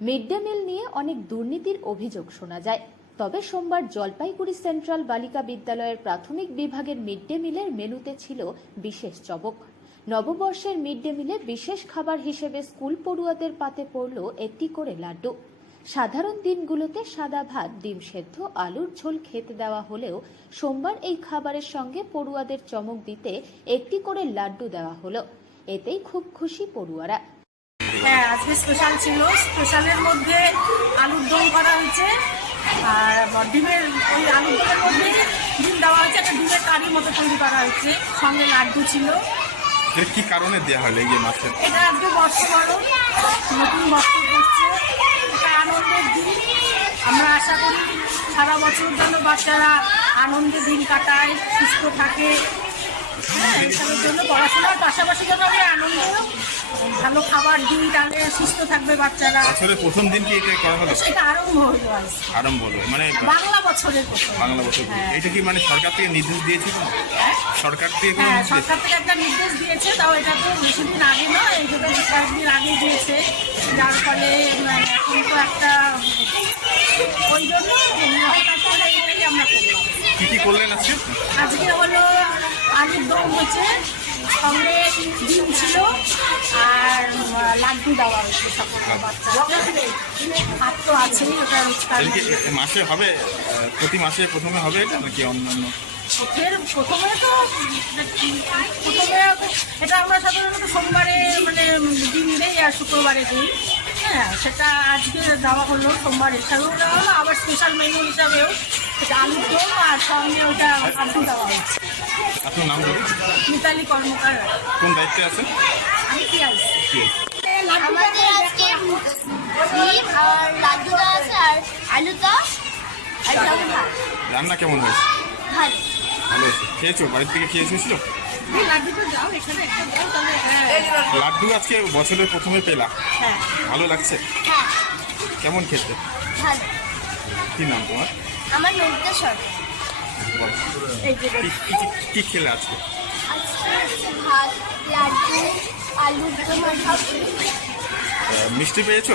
Mid day meal নিয়ে অনেক দুর্নীতির অভিযোগ শোনা যায়। তবে সোমবার জলপাইগুড়ি সেন্ট্রাল বালিকা বিদ্যালয়ের প্রাথমিক বিভাগের মিড ডে মিলের মেনুতে ছিল বিশেষ চবক। নববর্ষের মিড ডে মিলে বিশেষ খাবার হিসেবে স্কুল পড়ুয়াদের পাতে পড়ল একটি করে লাড্ডু। সাধারণ দিনগুলোতে সাদা ভাত, ডিম সেদ্ধ, আলুর ঝোল খেতে দেওয়া হলেও সোমবার এই খাবারের সঙ্গে পড়ুয়াদের চমক দিতে একটি করে লাড্ডু দেওয়া হলো। এতেই খুব খুশি পড়ুয়ারা। হ্যাঁ আজকে স্পেশাল ছিল। স্পেশালের মধ্যে আলুর দম করা হয়েছে। আর ডিমের ওই আলুর দমের মধ্যে ডিম দেওয়া হয়েছে একটা ডিমের কারি মতো তৈরি করা হয়েছে। সঙ্গে লাড্ডু ছিল। এর কি কারণে দেওয়া হলো এই মাছের? এটা আজকে বর্ষবরণ নতুন বস্ত্র পড়ছে এটা আনন্দের দিন। আমরা আশা করি সারা বছর যেন বাচ্চারা আনন্দে দিন কাটায় সুস্থ থাকে। হ্যাঁ এসবের জন্য পড়াশোনার পাশাপাশি যেন আমরা আনন্দ ভালো খাবার দিই তাহলে সুস্থ থাকবে বাচ্চারা। বছরের প্রথম দিন কি এটা করা হলো? সেটা আরম্ভ হলো। আরম্ভ হলো মানে বাংলা বছরের প্রথম। বাংলা বছর হ্যাঁ। এটা কি মানে সরকার থেকে নির্দেশ দিয়েছে কোনো সরকার থেকে কোনো হ্যাঁ সরকার থেকে একটা নির্দেশ দিয়েছে তাও এটা তো বেশি দিন আগে নয় এটা তো কয়েকদিন আগে দিয়েছে। যার ফলে এখন তো একটা ওই জন্য আমরা করলাম কি কি করলেন আজকে? আজকে হলো আলুর দম হচ্ছে সঙ্গে ডিম ছিল আর লাড্ডু দেওয়া হয়েছে সকল বাচ্চা ভাত তো আছেই ওটা মাসে হবে? প্রতি মাসে প্রথমে হবে এটা নাকি অন্যান্য? প্রথমে তো প্রথমে এটা আমরা সাধারণত সোমবারে মানে ডিম দেই আর শুক্রবারে দিই। হ্যাঁ সেটা আজকে দেওয়া হলো সোমবার হিসাবেও দেওয়া হলো আবার স্পেশাল মেনু হিসাবেও সেটা আলুর দম আর সঙ্গে ওটা আলু দেওয়া হচ্ছে আপনার নাম বলুন। মিতালি কর্মকার কোন দায়িত্বে আছেন? আমি কি আসছি আছে? আমাদের আজকে ডিম আর লাড্ডু আছে আর আর ভাত। রান্না কেমন হয়েছে? ভাত। ভালো হয়েছে। খেয়েছো? বাড়ির থেকে খেয়ে এসেছিল? হ্যাঁ। লাড্ডু আজকে বছরের প্রথমে পেলাম। হ্যাঁ। ভালো লাগছে? হ্যাঁ। কেমন খেতে? কি নাম তোমার? আমার নদীতে সরকার। বলো। এই যে কি খেলে আহ, মিষ্টি পেয়েছ?